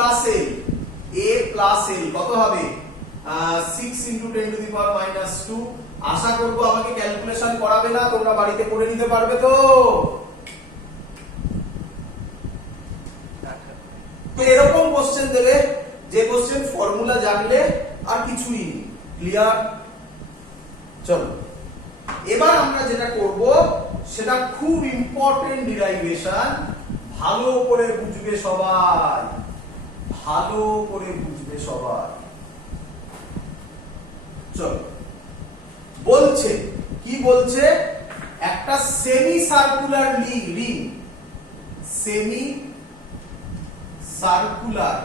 Plus L, এ plus L কত হবে 6 × 10⁻²। আশা করব আমাকে ক্যালকুলেশন করাবে না, তোমরা বাড়িতে করে নিতে পারবে তো। তো এরকম কোশ্চেন দেবে যে কোশ্চেন ফর্মুলা জানলে আর কিছুই নেই। ক্লিয়ার? চলো এবার আমরা যেটা করব সেটা খুব ইম্পর্টেন্ট ডিরাইভেশন, ভালো করে বুঝবে সবাই, ভালো করে বুঝবে সবাই। চলো বলছে কি বলছে, একটা semi circular ring, semi circular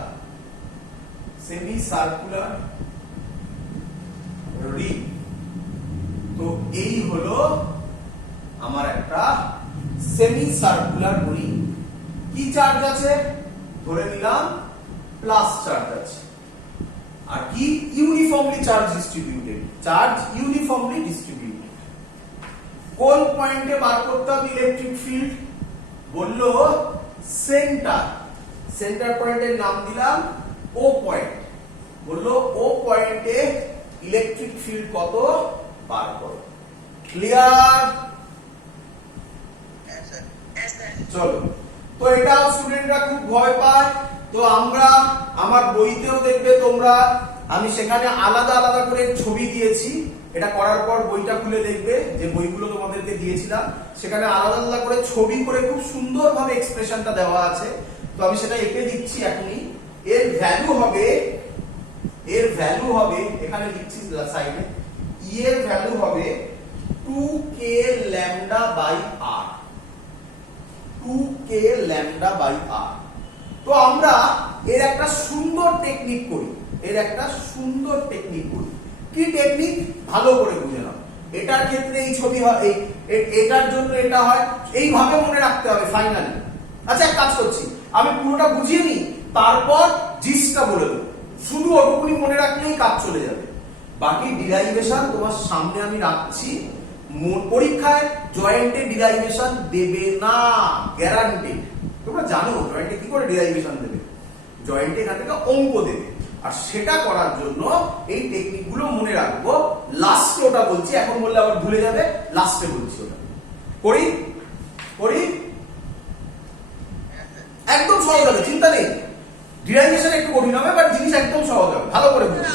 ring. তো এই হলো আমার একটা সেমি সার্কুলার রিং। কি চার্জ আছে? ধরে নিলাম প্লাস চার্জ আছে। আর কি? Uniformly charge distributed, charge uniformly distributed. কোন পয়েন্টে বার করতে হবে ইলেকট্রিক ফিল্ড? বললো সেন্টার পয়েন্টের নাম দিলাম ও পয়েন্ট। বললো ও পয়েন্টে ইলেকট্রিক ফিল্ড কত বার করো। ক্লিয়ার? চলো, তো এটা স্টুডেন্টরা খুব ভয় পায়। তো আমরা আমার বইতেও দেখবে তোমরা, আমি সেখানে আলাদা আলাদা করে ছবি দিয়েছি। এটা করার পর বইটা খুলে দেখবে যে বইগুলো তোমাদেরকে দিয়েছিলাম, সেখানে আলাদা আলাদা করে ছবি করে খুব সুন্দরভাবে এক্সপ্রেশনটা দেওয়া আছে। তো আমি সেটা এঁকে দিচ্ছি এখনই। এর ভ্যালু হবে এখানে লিখছি সাইডে, ই এর ভ্যালু হবে 2k λ/r, 2k λ/r। তো আমরা এর একটা সুন্দর টেকনিক করি, কি টেকনিক ভালো করে বুঝে নাও। এটার ক্ষেত্রে এই ছবি হয়, এটার জন্য এটা হয়, এইভাবে মনে রাখতে হবে ফাইনালি। আচ্ছা এক কাজ করছি, আমি পুরোটা বুঝিয়ে নিই, তারপর জিসটা বলে দেবো। শুধু ওটুকুনি মনে রাখলেই কাজ চলে যাবে। বাকি ডিরাইভেশন তোমার সামনে আমি রাখছি। পরীক্ষায় জয়েন্টে ডিরাইভেশন দেবে না, গ্যারান্টেড। তোমরা জানো জয়েন্টে কি করে ডিরাইভেশন দেবে, জয়েন্টে এখান থেকে অঙ্ক দেবে। আর সেটা করার জন্য এই টেকনিক গুলো মনে রাখবো। লাস্টে ওটা বলছি, এখন বললে আবার ভুলে যাবে, লাস্টে বলছি। ওটা করি একদম সহজ হবে, চিন্তা নেই। ডিরাইভেশন একটু কঠিন হবে, বাট জিনিস একদম সহজ হবে, ভালো করে বুঝো।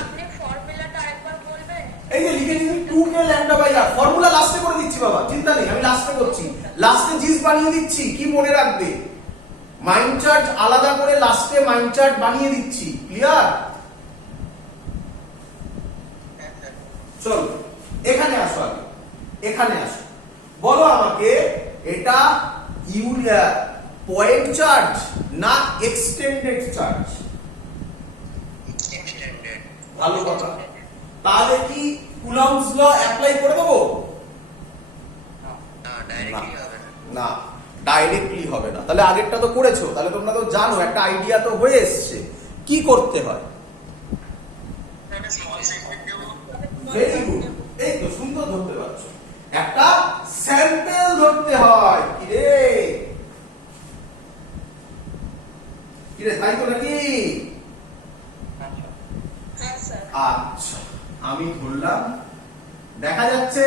এই যে লিখে নিচ্ছি 2k λ/r, ফর্মুলা লাস্টে করে দিচ্ছি বাবা, চিন্তা নেই, আমি লাস্টে করছি। লাস্টে জিস বানিয়ে দিচ্ছি, কি মনে রাখবে, মাইন্ড চার্জ আলাদা করে লাস্টে মাইন্ড চার্জ বানিয়ে দিচ্ছি। ক্লিয়ার? চলো এখানে আসো, আগে এখানে আসো। বলো আমাকে এটা পয়েন্ট চার্জ না এক্সটেন্ডেড চার্জ? ভালো কথা। তাহলে কি কুলম্বস ল অ্যাপ্লাই করে দেবো? না, ডাইরেক্টলি হবে না। তাহলে আগেরটা তো করেছো, তাহলে তোমরা তো জানো, একটা আইডিয়া তো হয়ে এসছে কি করতে হয়। ভেরি গুড, এই তো সুন্দর ধরতে পারছো। একটা স্যাম্পল ধরতে হয়। কিরে তাই তো নাকি? আচ্ছা আমি ধরলাম, দেখা যাচ্ছে?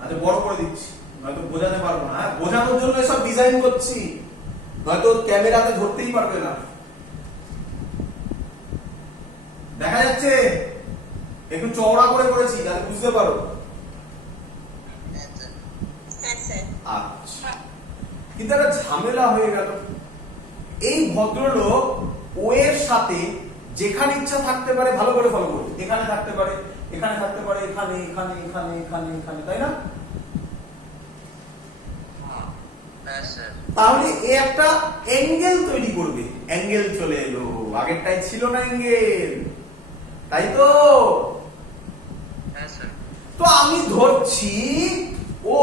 আচ্ছা বড় করে দিচ্ছি, নয়তো বোঝাতে পারবো না। বোঝানোর জন্য এসব ডিজাইন করছি, নয়তো ক্যামেরাতে ধরতেই পারবে না। দেখা যাচ্ছে? একটু চওড়া করে করেছি যাতে বুঝতে পারো। আচ্ছা, কিন্তু একটা ঝামেলা হয়ে গেল। এই ভদ্রলোক ও এর সাথে যেখানে ইচ্ছা থাকতে পারে, ভালো করে ফলো করবে, এখানে থাকতে পারে, এখানে থাকতে পারে, এখানে এখানে এখানে এখানে এখানে, তাই না? তাহলে এ একটা অ্যাঙ্গেল তৈরি করবে। অ্যাঙ্গেল চলে এলো, আগেরটাই ছিল না অ্যাঙ্গেল, তাই তো? তো আমি ধরছি ও,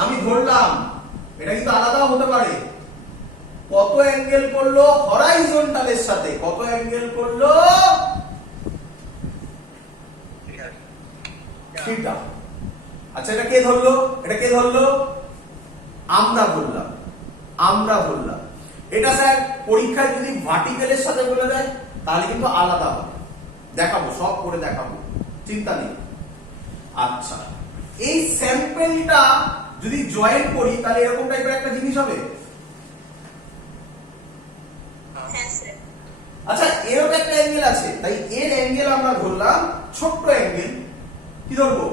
আমি ধরলাম, এটা কিন্তু আলাদা হতে পারে। কত অ্যাঙ্গেল করলো হরাইজন্টালের সাথে, কত অ্যাঙ্গেল করলো থিটা। আচ্ছা এটা কে ধরলো? এটা কে ধরলো? আমরা ধরলাম। এটা স্যার পরীক্ষায় যদি ভার্টিক্যালের সাথে বলে দেয় তাহলে কিন্তু আলাদা হবে, দেখাবো, সব করে দেখাবো, চিন্তা নেই। আচ্ছা, এই স্যাম্পেলটা যদি জয়েন করি তাহলে এরকম টাইপের একটা জিনিস হবে। আচ্ছা, এরকম একটা অ্যাঙ্গেল আছে, তাই এর অ্যাঙ্গেল আমরা ধরলাম ছোট্ট অ্যাঙ্গেল, কি ধরবো?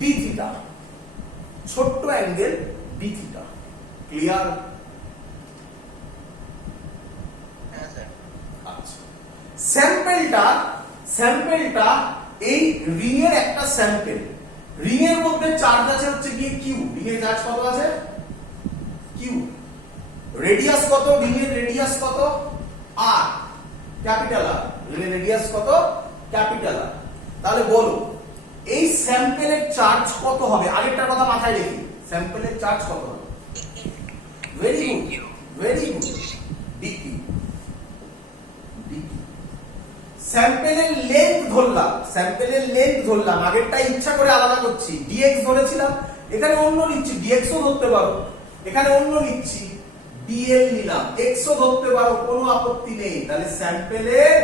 ডি থিটা, ছোট্ট অ্যাঙ্গেল ডি থিটা। ক্লিয়ার? আচ্ছা, স্যাম্পেলটা এই রিং এর একটা স্যাম্পেল। রিং এর মধ্যে চার্জ আছে হচ্ছে কি কিউ। রিং এর চার্জ কত আছে? কিউ। রেডিয়াস কত? রিং এর রেডিয়াস কত? R, capital R. রিং এর রেডিয়াস কত? Capital R. তাহলে বলো এই স্যাম্পেলের চার্জ কত হবে? আগেরটার কথা মাথায় রেখে স্যাম্পেলের চার্জ কত হবে? Very good, very good, DQ. স্যাম্পেলের লেন্থ ধরলাম, আগেরটা ইচ্ছা করে আলাদা করছি, ডিএক্স ধরেছিলাম, এখানে অন্য নিচ্ছি, ডিএক্স ও ধরতে পারো, এখানে অন্য নিচ্ছি, ডিএল নিলাম, এক্স ও ধরতে পারো, কোনো আপত্তি নেই। তাহলে স্যাম্পেলের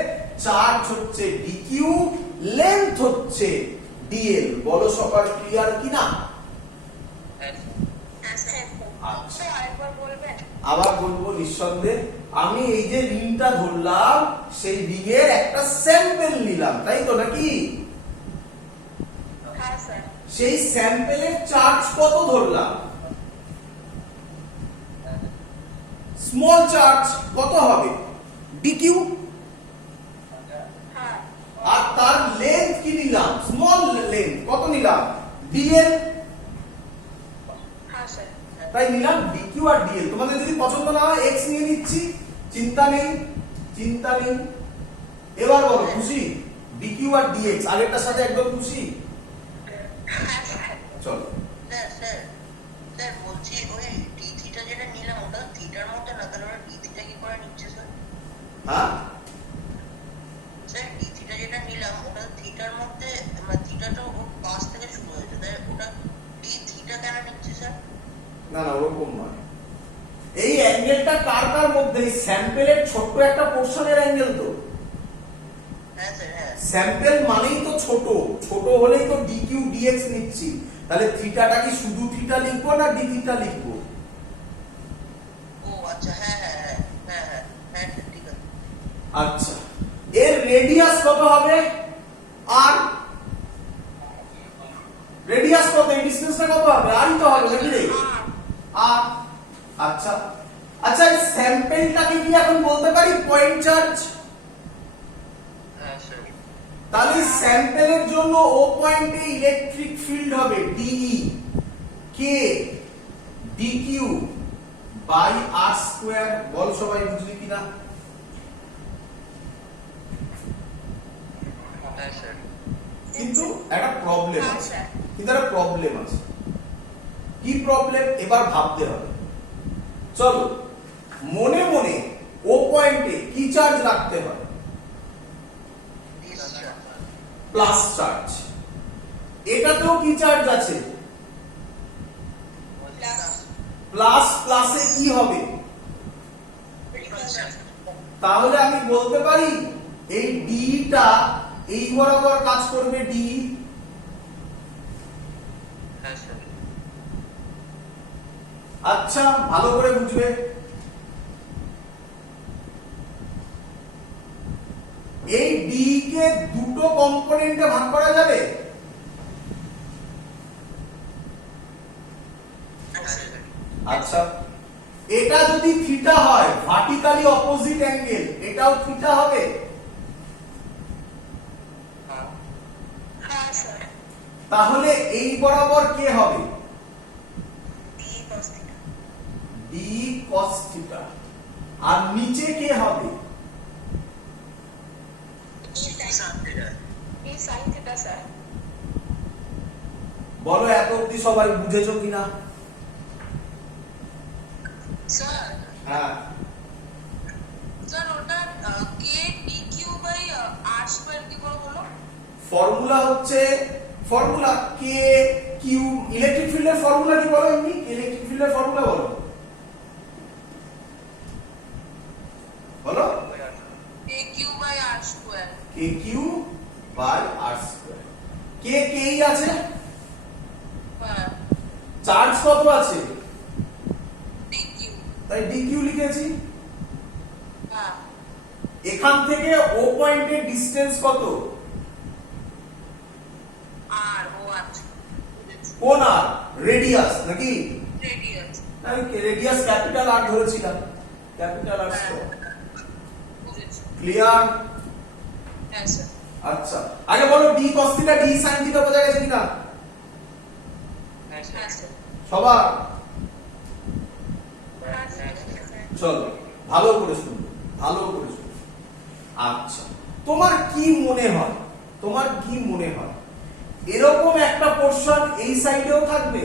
চার্জ হচ্ছে ডিকিউ, লেন্থ হচ্ছে ডিএল। বলো সবার ক্লিয়ার কিনা? আচ্ছা, আবার বলবো নিঃসন্দেহে, আমি এই যে রিংটা ধরলাম সেই রিংয়ের একটা স্যাম্পেল নিলাম, তাই তো নাকি? সেই স্যাম্পেলের চার্জ কত ধরলাম? স্মল চার্জ কত হবে? ডিকিউ। আর তার লেন্থ কি নিলাম? স্মল লেন্থ কত নিলাম? ডিএল। তাই নিলাম ডিকিউ আর ডিএল। তোমাদের যদি পছন্দ না হয় এক্স নিয়ে নিচ্ছি, চিন্তা নেই, চিন্তা নেই। এবার বলো খুশি? ডিকিউ আর ডিএক্স আগেরটার সাথে একদম খুশি? চলো স্যার বলছি ওই ডি থিটা যেটা নিলাম ওটা থিটার মধ্যে না, তাহলে ওরা ডি থিটা কি করে নিচ্ছে স্যার? হ্যাঁ স্যার ডি থিটা যেটা নিলাম ওটা থিটার মধ্যে, মানে থিটাটা ওর পাশ থেকে শুরু হয়েছে, তাই ওটা ডি থিটা কেন নিচ্ছে স্যার? না না, ওরকম নয়। এই অ্যাঙ্গেলটা কার কার মধ্যে? স্যাম্পেলের ছোট্ট একটা পোরশনের অ্যাঙ্গেল তো। হ্যাঁ স্যার, হ্যাঁ। স্যাম্পেল মানেই তো ছোট, ছোট হলেই তো ডিকিউ ডিএক্স নিচ্ছি। তাহলে থিটাটা কি শুধু থিটা লিখবো না ডি থিটা লিখবো? ও আচ্ছা, হ্যাঁ হ্যাঁ হ্যাঁ হ্যাঁ হ্যাঁ হ্যাঁ ঠিক আছে। আচ্ছা, এর রেডিয়াস কত হবে? আর রেডিয়াস কত? এই ডিসটেন্সটা কত হবে? আরই তো হবে নাকি রে? আর আচ্ছা আচ্ছা, এই স্যাম্পেলটাকে কি এখন বলতে পারি পয়েন্ট চার্জ? হ্যাঁ স্যার। তাহলে স্যাম্পেলের জন্য ও পয়েন্টে ইলেকট্রিক ফিল্ড হবে dE k dq by R square. বল সবাই বুঝলি কিনা? হ্যাঁ স্যার। কিন্তু একটা প্রবলেম আছে, কি প্রবলেম এবার ভাবতে হবে। চলো মনে মনে ও পয়েন্টে কি চার্জ রাখতে হয়? Plus charge. এটাতেও কি চার্জ আছে? প্লাস প্লাসে কি হবে? তাহলে আমি বলতে পারি এই ডিটা এই বরাবর কাজ করবে ডি। আচ্ছা, ভালো করে বুঝবে। এই ডি কে দুটো কম্পোনেন্টে ভাগ করা যাবে? আচ্ছা, এটা যদি থিটা হয়, ভার্টিক্যালি অপোজিট অ্যাঙ্গেল, এটাও থিটা হবে? তাহলে এই বরাবর কে হবে? D cos theta. আর নিচে কে হবে? বলো এত অবধি সবাই বুঝেছো কিনা? স্যার, হ্যাঁ স্যার ওটা k d q by R square কি করে হলো? ফর্মুলা হচ্ছে কে কিউ। ইলেকট্রিক ফিল্ডের ফর্মুলা কি বলো? এমনি ইলেকট্রিক ফিল্ডের formula k q by R square. K কেই আছে, চার্জ কত আছে, তাই ডি কিউ লিখেছি। এখান থেকে ও পয়েন্টের ডিসটেন্স কত, কোন আর, রেডিয়াস নাকি, রেডিয়াস ক্যাপিটাল আর ধরেছিলাম, ক্যাপিটাল আর স্কয়ার। ক্লিয়ার? আচ্ছা আগে বলো D cos theta D sine theta বোঝা গেছে কিনা সবার? চলো ভালো করে শুনো, ভালো করে শুনো। আচ্ছা তোমার কি মনে হয়, তোমার কি মনে হয় এরকম একটা পোরশন এই সাইডেও থাকবে?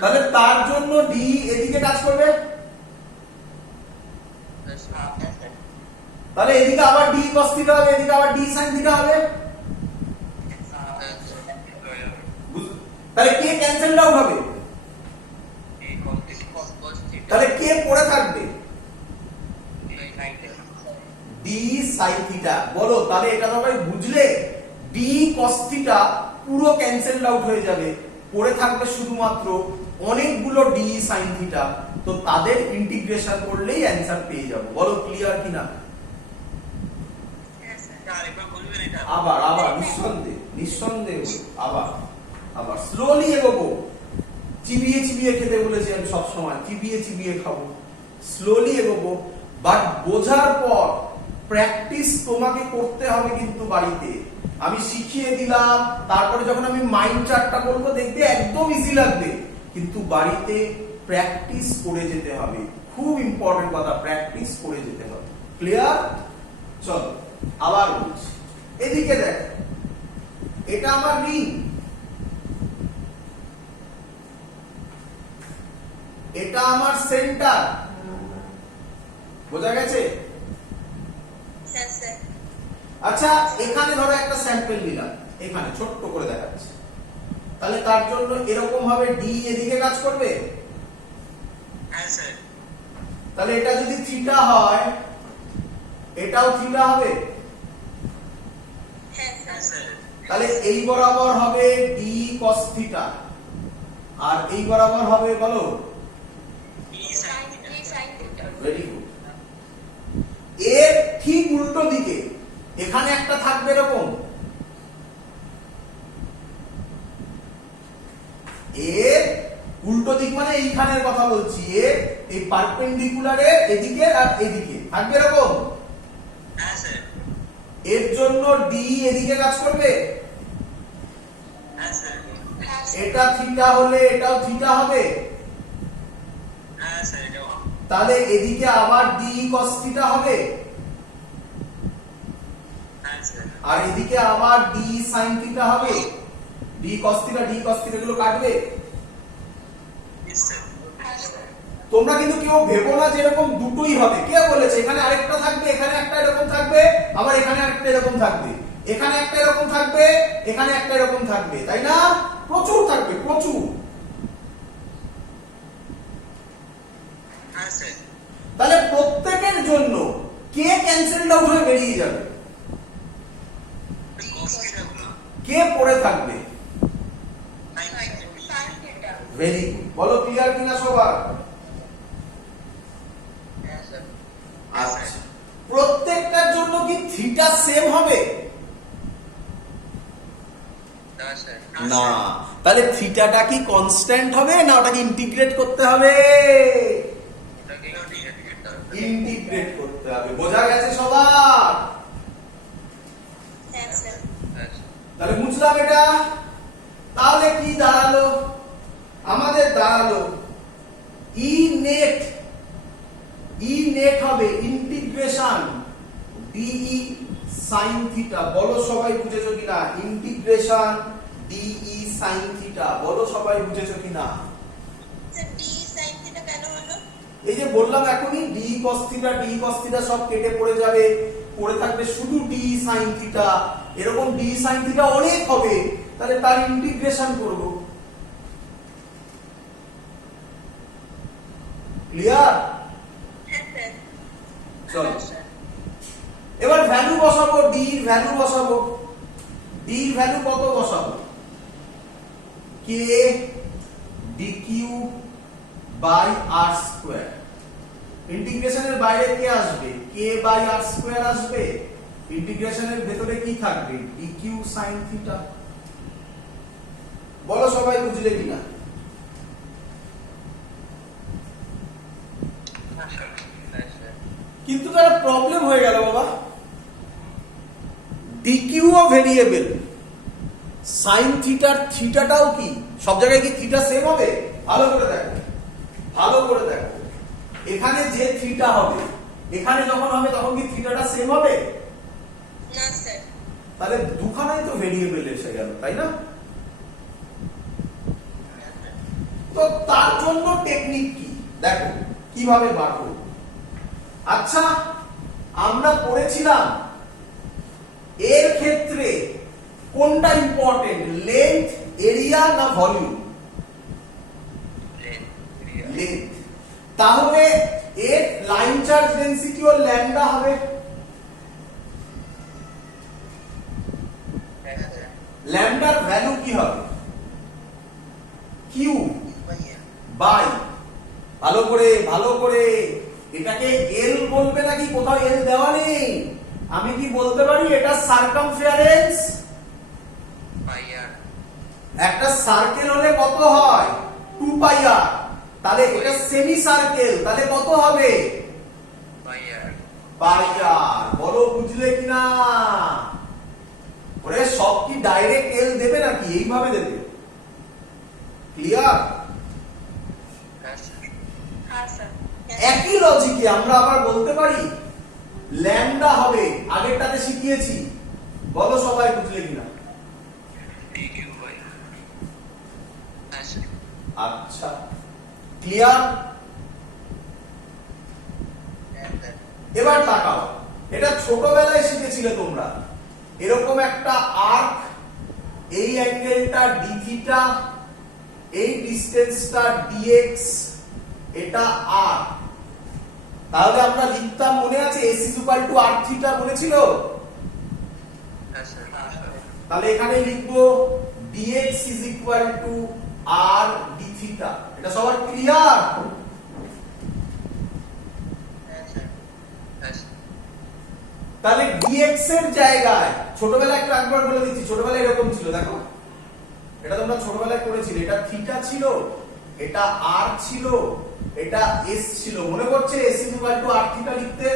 তাহলে তার জন্য ডি এদিকে কাজ করবে, তাহলে এদিকে আবার ডি cos থিটা হবে, এদিকে আবার ডি sin থিটা হবে। তাহলে কে ক্যান্সেল আউট হবে, তাহলে কে পড়ে থাকবে, ডি sin থিটা। বলো তাহলে এটা সবাই বুঝলে, ডি cos থিটা পুরো ক্যান্সেল আউট হয়ে যাবে, পড়ে থাকবে শুধুমাত্র অনেকগুলো ডি sin থিটা। তো তাদের ইন্টিগ্রেশন করলেই অ্যানসার পেয়ে যাব। বলো ক্লিয়ার কিনা? আবার আবার নিঃসন্দেহে নিঃসন্দেহে আবার আবার স্লোলি এগোবো। চিবিয়ে চিবিয়ে খেতে বলেছি আমি সব সময়, চিবিয়ে চিবিয়ে খাবো, স্লোলি এগোবো। বাট বোঝার পর প্র্যাকটিস তোমাকে করতে হবে কিন্তু বাড়িতে। আমি শিখিয়ে দিলাম, তারপরে যখন আমি মাইন্ড চার্টটা করবো দেখবে একদম ইজি লাগবে, কিন্তু বাড়িতে প্র্যাকটিস করে যেতে হবে। খুব ইম্পর্টেন্ট কথা, প্র্যাকটিস করে যেতে হবে। ক্লিয়ার? চলো আবার বলছি, এদিকে দেখ, এটা আমার রিং, এটা আমার সেন্টার, বোঝা গেছে? আচ্ছা এখানে ধরো একটা স্যাম্পল নিলাম, এখানে ছোট্ট করে দেখাচ্ছি। তাহলে তার জন্য এরকম ভাবে ডি এদিকে কাজ করবে। তাহলে এটা যদি থিটা হয়, এটাও থিটা হবে। তাহলে এই বরাবর হবে ডি cos থিটা, আর এই বরাবর হবে বলো ভেরি গুড। এর ঠিক উল্টো দিকে এখানে একটা থাকবে এরকম, এর উল্টো দিক মানে এইখানের কথা বলছি, এর এই পারপেন্ডিকুলারে এদিকে আর এদিকে থাকবে এরকম। এর জন্য ডি এদিকে কাজ করবে। এটা থিটা হলে এটাও থিটা হবে। তাহলে এদিকে আবার ডি cos থিটা হবে, আর এদিকে আবার ডি sin থিটা হবে। ডি cos থিটা গুলো কাটবে। তোমরা কিন্তু কেউ ভেবো না যে এরকম দুটোই হবে। কে বলেছে? এখানে আরেকটা থাকবে, এখানে একটা এরকম থাকবে, আবার এখানে আরেকটা এরকম থাকবে, এখানে একটা এরকম থাকবে, এখানে একটা এরকম থাকবে, তাই না? প্রচুর থাকবে, প্রচুর। তাহলে প্রত্যেকের জন্য কে ক্যান্সেল আউট হয়ে বেরিয়ে যাবে, কে পড়ে থাকবে? Very good. বলো ক্লিয়ার কিনা সবার? আচ্ছা প্রত্যেকটার জন্য কি থিটা সেম হবে? না। তাহলে থিটাটা কি কনস্ট্যান্ট হবে না ওটাকে ইন্টিগ্রেট করতে হবে? ইন্টিগ্রেট করতে হবে। বোঝা গেছে সবার? তাহলে বুঝলাম এটা। তাহলে কি দাঁড়ালো আমাদের? দাঁড়ালো ই নেট হবে ইন্টিগ্রেশন ডিই sin থিটা। বলো সবাই বুঝেছো কিনা? Integration d E sin theta. বলো সবাই বুঝেছো কিনা? এই যে বললাম এখনই, ডি cos থিটা সব কেটে পড়ে যাবে, পড়ে থাকবে শুধু ডি sin থিটা। এরকম ডি sin থিটা অনেক হবে, তাহলে তার ইন্টিগ্রেশন করব। ক্লিয়ার? চলো হ্যাঁ স্যার এবার ভ্যালু বসাবো, ডি এর ভ্যালু বসাবো। ডি এর ভ্যালু কত বসাবো? K d q by r square. ইন্টিগ্রেশনের বাইরে কে আসবে? কে বাই আর স্কোয়ার আসবে। ইন্টিগ্রেশনের ভেতরে কি থাকবে? D q sine theta. বলো সবাই বুঝলে কিনা? হ্যাঁ স্যার হ্যাঁ স্যার কিন্তু তার প্রবলেম হয়ে গেল বাবা। ডিকিউ ও ভেরিয়েবল, সাইন থিটার থিটাটাও কি সব জায়গায় কি থিটা সেম হবে? ভালো করে দেখো, ভালো করে দেখো। এখানে যে থিটা হবে এখানে যখন হবে তখন কি থিটাটা সেম হবে? না স্যার তাহলে দুখানাই তো ভেরিয়েবল এসে গেল, তাই না? তো তার জন্য টেকনিক কি দেখো কিভাবে বার করব। আচ্ছা আমরা পড়েছিলাম এর ক্ষেত্রে কোনটা ইম্পর্টেন্ট, লেন্থ, এরিয়া না ভলিউম? লেন্থ। তাহলে এর লাইন চার্জ ডেনসিটি ও ল্যামডা হবে। ল্যামডার ভ্যালু কি হবে? কিউ বাই, ভালো করে ভালো করে, এটাকে এল বলবে নাকি? কোথাও এল দেওয়া নেই। আমি কি বলতে পারি এটা সার্কামফারেন্স? একটা সার্কেল হলে কত হয়? 2 পাই আর। তাহলে এটা সেমি সার্কেল, তাহলে কত হবে? পাই আর। বলো বুঝলে কিনা? ওরে সব কি ডাইরেক্ট এল দেবে নাকি? এইভাবে দেবে। ক্লিয়ার? হ্যাঁ স্যার একই লজিকে আমরা আবার বলতে পারি ল্যামডা হবে, আগেরটাতে শিখিয়েছি। বলো সবাই বুঝলে কিনা? আচ্ছা ক্লিয়ার? এবার তাকাও, এটা ছোটবেলায় শিখেছিলে তোমরা। এরকম একটা আর্ক, এই অ্যাঙ্গেলটা ডি থিটা, এই ডিসটেন্সটা ডিএক্স, এটা আর। তাহলে আমরা লিখতাম, মনে আছে s is equal to r theta বলেছিল? তাহলে এখানে লিখবো dx is equal to r d theta. এটা সবার ক্লিয়ার? তাহলে dx এর জায়গায় ছোটবেলায় একটু একবার বলে দিচ্ছি, ছোটবেলায় এরকম ছিল দেখো। এটা তোমরা ছোটবেলায় করেছিলে। এটা থিটা ছিল, এটা আর ছিল, এটা এস ছিল। মনে পড়ছে s is equal to r theta লিখতে?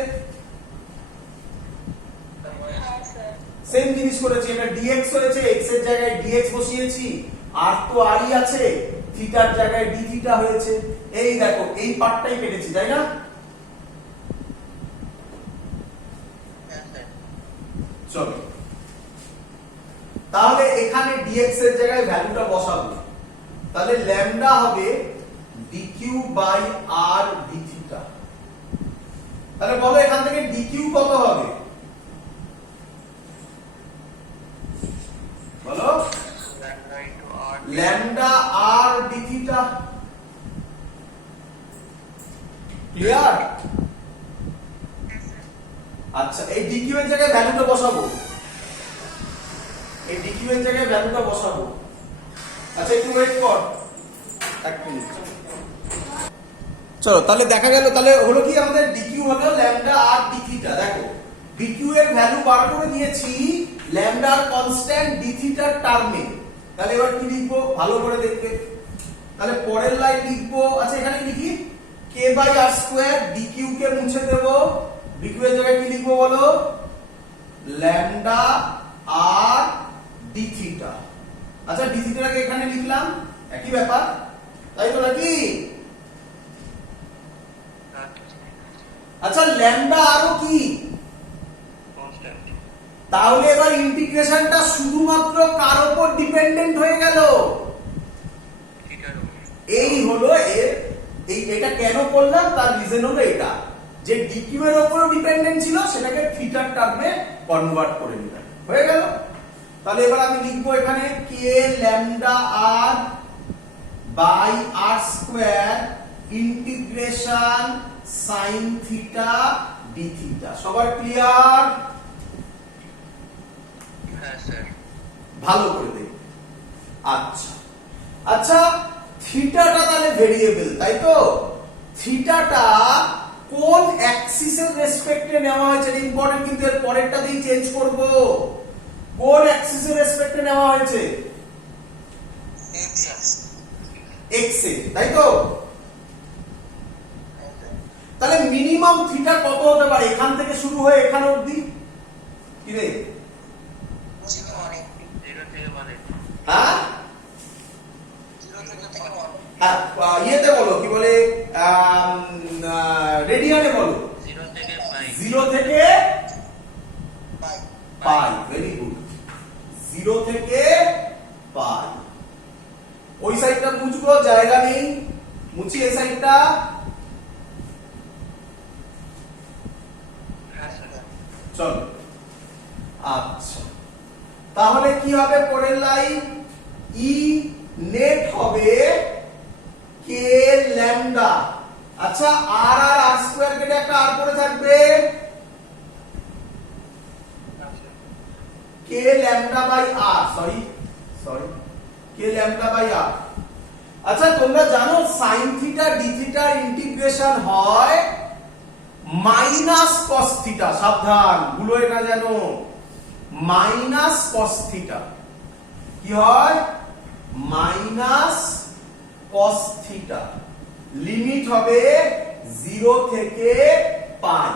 সেম জিনিস করেছি। এটা dx হয়েছে, x এর জায়গায় dx বসিয়েছি, আর তো আরই আছে, থিটার জায়গায় d থিটা হয়েছে। এই দেখো এই পার্টটাই কেটেছি, তাই না? চলো তাহলে এখানে dx এর জায়গায় ভ্যালুটা বসাবো। তাহলে ল্যামডা হবে dq বাই r d থিটা। তাহলে বলো এখান থেকে dq কত হবে? বলো lambda r d theta. Clear? আচ্ছা এই dq এর জায়গায় ভ্যালুটা বসাবো, এই dq এর জায়গায় ভ্যালুটা বসাবো। আচ্ছা একটু ওয়েট কর, এক মিনিট। চলো তাহলে দেখা গেল, তাহলে হলো কি আমাদের dq হলো ল্যামডা আর ডি থিটা। দেখো dq এর ভ্যালু বার করে দিয়েছি ল্যামডা কনস্ট্যান্ট ডি থিটার টার্মে। তাহলে এবার কি লিখবো ভালো করে দেখবে। তাহলে পরের লাইন লিখবো, আচ্ছা এখানে লিখি k বাই r স্কয়ার dq কে মুছে দেব, dq এর জায়গায় কি লিখবো বলো? Lambda r d theta. আচ্ছা ডি থিটাকে এখানে লিখলাম, একই ব্যাপার তাই তো নাকি? আচ্ছা ল্যামডা আরও কি? তাহলে এবার ইন্টিগ্রেশনটা শুধুমাত্র কার উপর ডিপেন্ডেন্ট হয়ে গেল? এই হলো এর, এটা কেন করলাম তার রিজন হলো এটা, যে ডিকিউ এর উপরও ডিপেন্ডেন্ট ছিল, সেটাকে থিটার টার্মে কনভার্ট করে নিলাম, হয়ে গেল। তাহলে এবার আমি লিখবো এখানে K lambda R by R square integration sine theta d D theta. সবার ক্লিয়ার? হ্যাঁ স্যার। ভালো করে দেখবে। আচ্ছা আচ্ছা, থিটাটা তাহলে ভেরিয়েবল, তাই তো? থিটাটা কোন অ্যাক্সিসের রেসপেক্টে নেওয়া হয়েছে ইম্পর্টেন্ট, কিন্তু এর পরেরটাতেই চেঞ্জ করব। কোন অ্যাক্সিসের রেসপেক্টে নেওয়া হয়েছে? এক্স এ, তাই তো? তাহলে মিনিমাম থিটা কত হতে পারে এখান থেকে শুরু হয়ে এখানে অবধি? কি রে? হ্যাঁ ইয়েতে বলো, কি বলে, রেডিয়ানে বলো। 0 থেকে পাই। Very good. 0 থেকে পাই। ওই সাইডটা মুছবো, জায়গা নেই, মুছি এই সাইডটা। চলো আচ্ছা, তাহলে কি হবে পরের লাইন? ই নেট হবে কে ল্যামডা। আচ্ছা, আর আর আর স্কয়ার কেটে একটা আর পড়ে থাকবে, K lambda by R. Sorry K lambda by R. আচ্ছা, তোমরা জানো সাইন থিটা ডি থিটার ইন্টিগ্রেশন হয় মাইনাস কস থিটা। সাবধান, ভুলো না যেন। মাইনাস কস থিটা কি হয়? Minus cos theta. লিমিট হবে 0 থেকে পাই।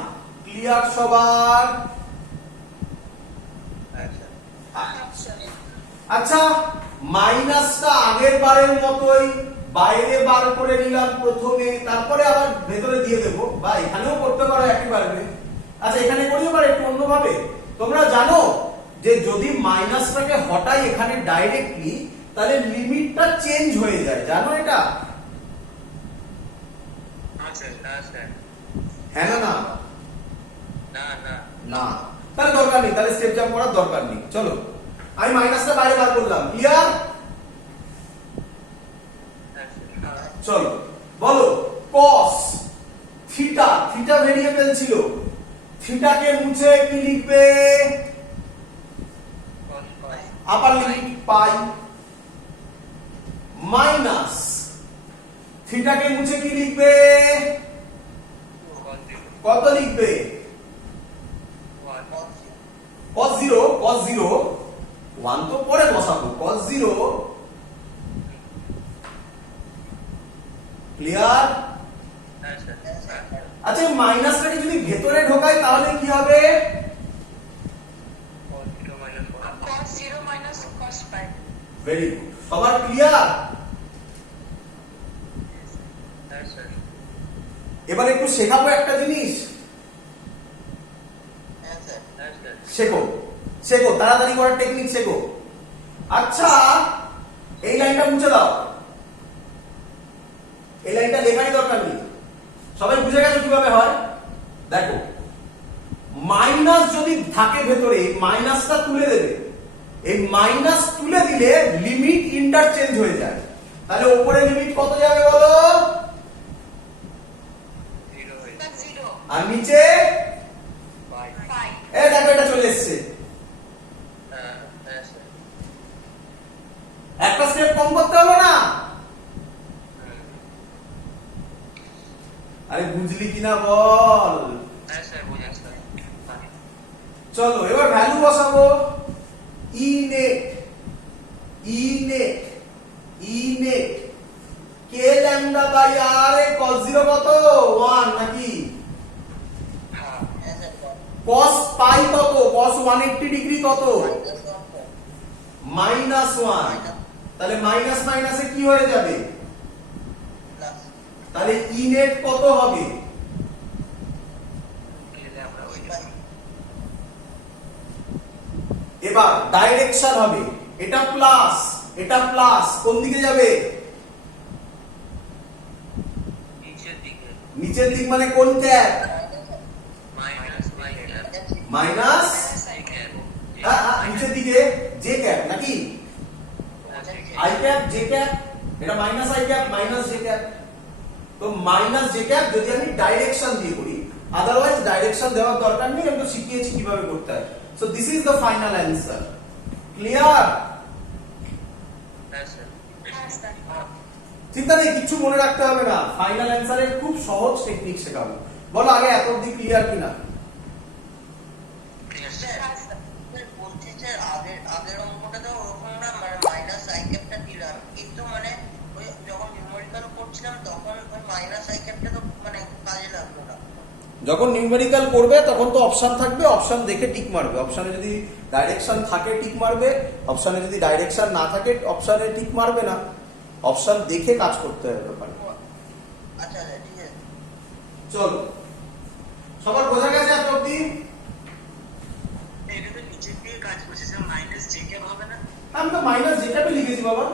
ক্লিয়ার সবার? আচ্ছা, মাইনাসটা আগের বারের মতোই বাইরে বার করে নিলাম প্রথমে, তারপরে আবার ভেতরে দিয়ে দেবো, বা এখানেও করতে পারো একইভাবে। আচ্ছা, এখানে করিও পারে একটু অন্যভাবে। তোমরা জানো যে যদি মাইনাসটাকে হটাই এখানে ডাইরেক্টলি, তাহলে লিমিটটা চেঞ্জ হয়ে যায়। জানো এটা? হ্যাঁ না? না, তাহলে দরকার নেই, তাহলে স্টেপ জাম্প করার দরকার নেই। চলো, আমি মাইনাসটা বাইরে বার করলাম। ক্লিয়ার? চলো বলো, cos থিটা, থিটা ভেরিয়েবল ছিল, থিটাকে মুছে কি লিখবে? আপার লিমিট পাই, মাইনাস থিটাকে মুছে কি লিখবে? কত লিখবে? cos 0 1 তো পরে বসাবো। cos 0। ক্লিয়ার? আচ্ছা, মাইনাসটাকে যদি ভেতরে ঢোকাই তাহলে কি হবে? Very good. সবার ক্লিয়ার? এবার একটু শেখাবো একটা জিনিস। শেখো শেখো, তাড়াতাড়ি করার টেকনিক শেখো। আচ্ছা, এই লাইনটা মুছে দাও, এই লাইনটা লেখারই দরকার নেই। সবাই বুঝে গেছো কিভাবে হয়? দেখো, মাইনাস যদি থাকে ভেতরে, মাইনাসটা তুলে দেবে। এই মাইনাস তুলে দিলে লিমিট ইন্টারচেঞ্জ হয়ে যায়। তাহলে উপরে লিমিট কত যাবে বলো? আর নিচে দেখো, এটা চলে এসছে। একটা স্টেপ কম করতে হলো না? আরে বুঝলি কিনা বল। চলো এবার ভ্যালু বসাবো। E net K lambda by R এ cos 0 কত? 1 নাকি? cos পাই কত? cos 180 ডিগ্রি কত? -1। তাহলে মাইনাস মাইনাসে কি হয়ে যাবে? তাহলে ই নেট কত হবে? এবার ডাইরেকশন হবে, এটা প্লাস এটা প্লাস, কোন দিকে যাবে? নিচের দিক মানে কোন ক্যাপ? মাইনাস নিচের দিকে জে ক্যাপ নাকি? আই ক্যাপ জে ক্যাপ, এটা minus I cap minus J cap. তো মাইনাস জে ক্যাপ যদি আমি ডাইরেকশন দিয়ে করি, আদারওয়াইজ ডাইরেকশন দেওয়ার দরকার নেই, আমি তো শিখিয়েছি কিভাবে করতে হয়। So this is the final answer. Clear? হ্যাঁ স্যার। চিন্তা নেই, কিছু মনে রাখতে হবে না, ফাইনাল অ্যান্সারের খুব সহজ টেকনিক শেখাবো। বলো আগে এত অবধি ক্লিয়ার কিনা? বলছি যে আগের অঙ্কটাতে ওরকম না, মানে মাইনাস আই ক্যাপটা দিলাম, কিন্তু মানে ওই যখন নিউমেরিক্যাল করছিলাম তখন ওই মাইনাস আই ক্যাপটা তো মানে কাজে লাগলো না। যখন নিউমেরিক্যাল করবে তখন তো অপশন থাকবে, অপশন দেখে টিক মারবে। অপশনে যদি ডাইরেকশন থাকে টিক মারবে, অপশনে যদি ডাইরেকশন না থাকে অপশনে টিক মারবে না। অপশন দেখে কাজ করতে হবে ব্যাপারে। আচ্ছা আচ্ছা ঠিক আছে। চলো, সবার বোঝা গেছে এত অবধি? এটা তো নিচের দিকে কাজ করছে স্যার, মাইনাস জে ক্যাপ হবে না? আমি তো মাইনাস যেটাকে লিখেছি বাবা।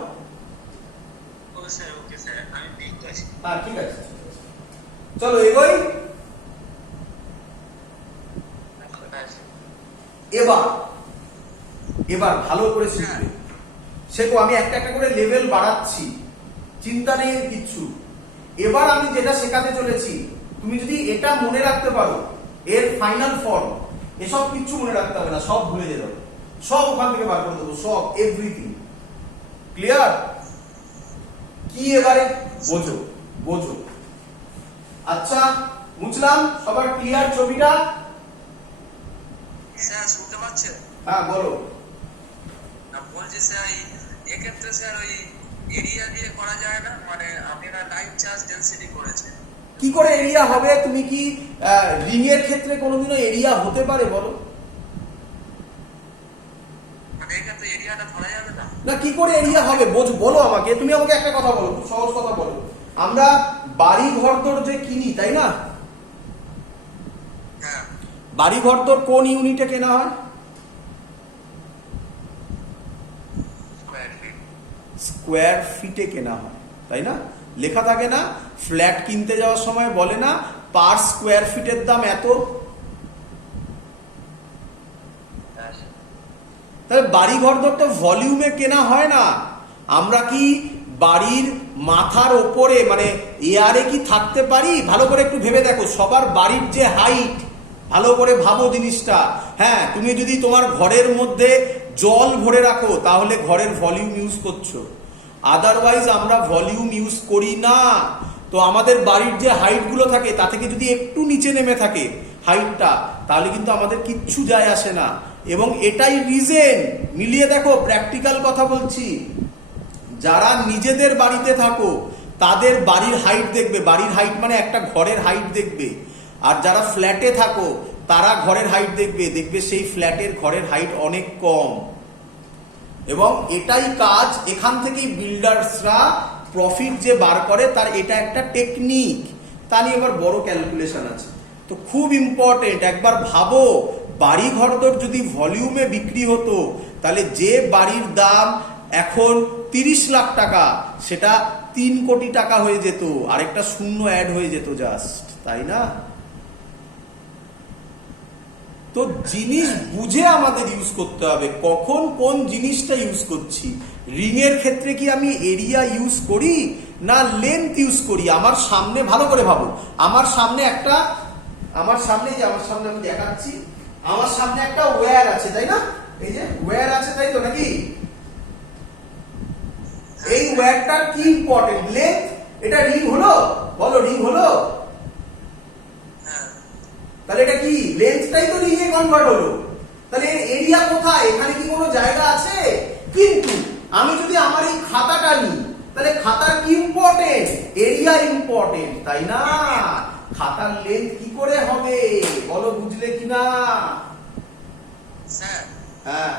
ও স্যার, ওকে স্যার, আমি দেখতে আছি। হ্যাঁ ঠিক আছে, চলো এগোই। এবার ভালো করে শিখবে। শেখো, আমি একটা একটা করে লেভেল বাড়াচ্ছি, চিন্তা নেই কিচ্ছু। এবার আমি যেটা শেখাতে চলেছি, তুমি যদি এটা মনে রাখতে পারো, এর ফাইনাল ফর্ম, এসব কিচ্ছু মনে রাখতে হবে না, সব ভুলে যেতে হবে, সব ওখান থেকে বার করে দেবো, সব এভরিথিং। ক্লিয়ার? কি এবারে বোঝো বোঝো। আচ্ছা বুঝলাম, সবার ক্লিয়ার ছবিটা? স্যার শুনতে পাচ্ছেন? হ্যাঁ বলো। বলছি স্যার এক্ষেত্রে স্যার ওই এরিয়া দিয়ে করা যায় না, মানে আপনারা লাইন চার্জ ডেনসিটি করেছেন। কি করে এরিয়া হবে? তুমি কি রিং এর ক্ষেত্রে কোনোদিনও এরিয়া হতে পারে বলো? মানে এক্ষেত্রে এরিয়াটা ধরা যাবে না? না, কি করে এরিয়া হবে বলো আমাকে। তুমি আমাকে একটা কথা বলো, খুব সহজ কথা বলো। আমরা বাড়ি ঘরদোর যে কিনি, তাই না? হ্যাঁ। বাড়ি ঘরদোর কোন ইউনিটে কেনা হয়? স্কোয়ার ফিটে কেনা হয়, তাই না? লেখা থাকে না, ফ্ল্যাট কিনতে যাওয়ার সময় বলে না পার স্কোয়ার ফিটের দাম এত। তাহলে বাড়ি ঘরদোর তো ভলিউমে কেনা হয় না। আমরা কি বাড়ির মাথার ওপরে মানে এয়ারে কি থাকতে পারি? ভালো করে একটু ভেবে দেখো, সবার বাড়ির যে হাইট, ভালো করে ভাবো জিনিসটা। হ্যাঁ, তুমি যদি তোমার ঘরের মধ্যে জল ভরে রাখো তাহলে ঘরের ভলিউম ইউজ করছো, আদারওয়াইজ আমরা ভলিউম ইউজ করি না। তো আমাদের বাড়ির যে হাইট গুলো থাকে তা থেকে যদি একটু নিচে নেমে থাকে হাইটটা, তাহলে কিন্তু আমাদের কিচ্ছু যায় আসে না। এবং এটাই রিজন, মিলিয়ে দেখো, প্র্যাকটিক্যাল কথা বলছি। যারা নিজেদের বাড়িতে থাকো তাদের বাড়ির হাইট দেখবে, বাড়ির হাইট মানে একটা ঘরের হাইট দেখবে। আর যারা ফ্ল্যাটে থাকো তারা ঘরের হাইট দেখবে, দেখবে সেই ফ্ল্যাটের ঘরের হাইট অনেক কম। এবং এটাই কাজ, এখান থেকেই বিল্ডার্সরা প্রফিট যে বার করে তার এটা একটা টেকনিক। তা নিয়ে এবার বড় ক্যালকুলেশন আছে। তো খুব ইম্পর্টেন্ট, একবার ভাবো, বাড়ি ঘরদোর যদি ভলিউমে বিক্রি হতো তাহলে যে বাড়ির দাম এখন 30 লাখ টাকা সেটা 3 কোটি টাকা হয়ে যেত, আরেকটা শূন্য অ্যাড হয়ে যেত জাস্ট, তাই না? তো জিনিস বুঝে আমাদের ইউজ করতে হবে, কখন কোন জিনিসটা ইউজ করছি। রিং এর ক্ষেত্রে কি আমি এরিয়া ইউজ করি না লেন্থ ইউজ করি? আমার সামনে ভালো করে ভাবো, আমার সামনে আমি দেখাচ্ছি, আমার সামনে একটা ওয়্যার আছে, তাই না? এই যে ওয়্যার আছে, তাই তো নাকি? এই ওয়্যারটার কি ইম্পর্টেন্ট? লেন্থ। এটা রিং হলো, বলো রিং হলো? তাহলে এটা কি লেন্থটাই তো রিং এ কনভার্ট হলো। তাহলে এর এরিয়া কোথায়? এখানে কি কোনো জায়গা আছে? কিন্তু আমি যদি আমার এই খাতাটা নিই তাহলে খাতার কি ইম্পর্টেন্ট? এরিয়া ইম্পর্টেন্ট, তাই না? খাতার লেন্থ কি করে হবে বলো, বুঝলে কিনা? স্যার হ্যাঁ,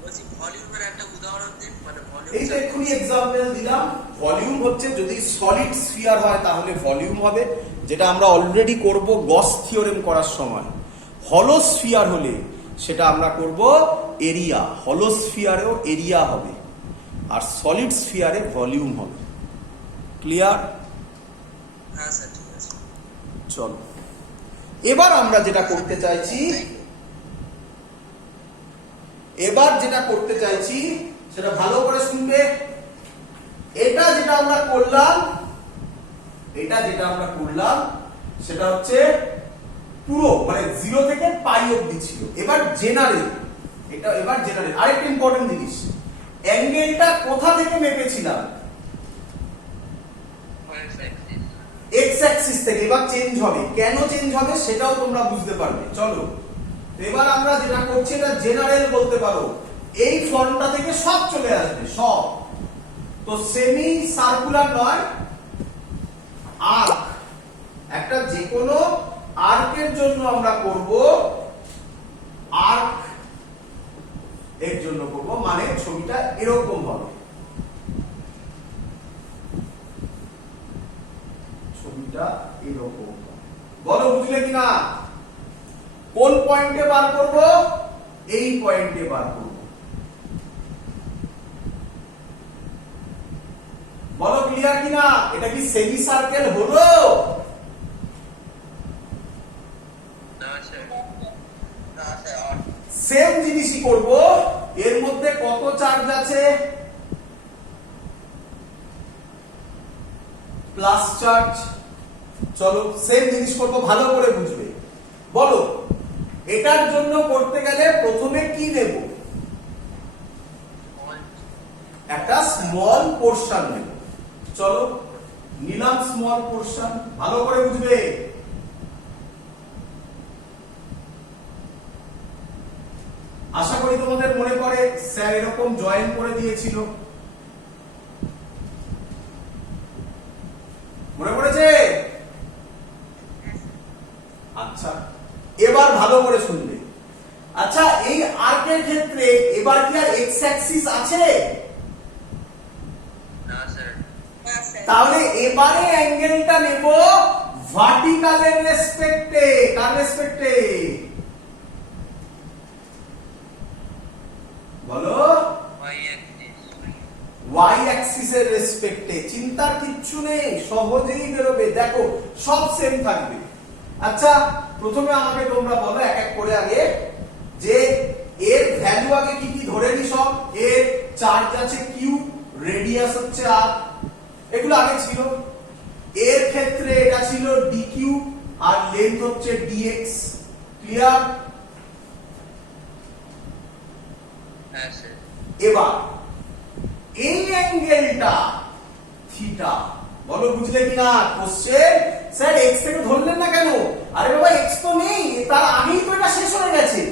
বলছি ভলিউমের একটা উদাহরণ দিন, মানে ভলিউম। এই তো এক্ষুনি এক্সাম্পল দিলাম। ভলিউম হচ্ছে, যদি সলিড স্ফিয়ার হয় তাহলে ভলিউম হবে, যেটা আমরা অলরেডি করব গস থিওরেম করার সময়। হলো স্ফিয়ার হলে সেটা আমরা করব এরিয়া, হলো স্ফিয়ারেও এরিয়া হবে, আর সলিড স্ফিয়ারে ভলিউম হবে। ক্লিয়ার? হ্যাঁ স্যার ঠিক আছে। চলো এবার আমরা যেটা করতে চাইছি, সেটা ভালো করে শুনবে। এটা যেটা আমরা করলাম সেটা হচ্ছে পুরো মানে 0 থেকে পাই অবধি ছিল। এবার জেনারেল, এটা এবার জেনারেল। আরেকটা ইম্পর্টেন্ট জিনিস, অ্যাঙ্গেলটা কোথা থেকে মেপেছিলাম? এক্স অ্যাক্সিস থেকে। এবার চেঞ্জ হবে, কেন চেঞ্জ হবে সেটাও তোমরা বুঝতে পারবে। চলো এবার আমরা যেটা করছি এটা জেনারেল বলতে পারো। এই ফর্মটা থেকে সব চলে আসবে, সব। তো সেমি সার্কুলার নয়, আর্ক, একটা যে কোনো আর্কের জন্য আমরা করব, আর্ক এর জন্য করব, মানে ছবিটা এরকম হবে, ছবিটা এরকম। বলো বুঝলে কিনা? কোন পয়েন্টে বার করব? এই পয়েন্টে বার করব। বলো ক্লিয়ার কিনা? এটা কি সেমি সার্কেল হলো? সেম জিনিসই করব। এর মধ্যে কত চার্জ আছে? Plus charge. চলো সেম জিনিস করব, ভালো করে বুঝবে। বলো এটার জন্য করতে গেলে প্রথমে কি নেব? একটা স্মল পোরশন নেব। চলো নিলাম স্মল পোরশন, ভালো করে বুঝবে। আশা করি তোমাদের মনে পড়ে স্যার এরকম জয়েন করে দিয়েছিল, মনে পড়েছে? আচ্ছা এবার ভালো করে শুনবে। আচ্ছা এই আর্কের ক্ষেত্রে এবার কি আর এক্স অ্যাক্সিস আছে? তাহলে এবারে অ্যাঙ্গেলটা নেব ভার্টিক্যালের রেসপেক্টে। কার রেসপেক্টে? বলো ওয়াই অ্যাক্সিসের রেসপেক্টে। চিন্তার কিচ্ছু নেই, সহজেই বেরোবে। দেখো সব সেম থাকবে। আচ্ছা প্রথমে আমাকে তোমরা বলো এক এক করে আগে, যে এর ভ্যালু আগে কি কি ধরে নি সব। এর চার্জ আছে কিউ, রেডিয়াস হচ্ছে আর, এগুলো আগে ছিল। এর ক্ষেত্রে এটা ছিল ডি কিউ আর লেন্থ হচ্ছে ডিএক্স। ক্লিয়ার? এবার এই অ্যাঙ্গেলটা থিটা। বলো বুঝলে কিনা? কোশ্চেন স্যার এক্স থেকে ধরলেন না কেন? আরে বাবা এক্স তো নেই, তার আগেই তো এটা শেষ হয়ে গেছে।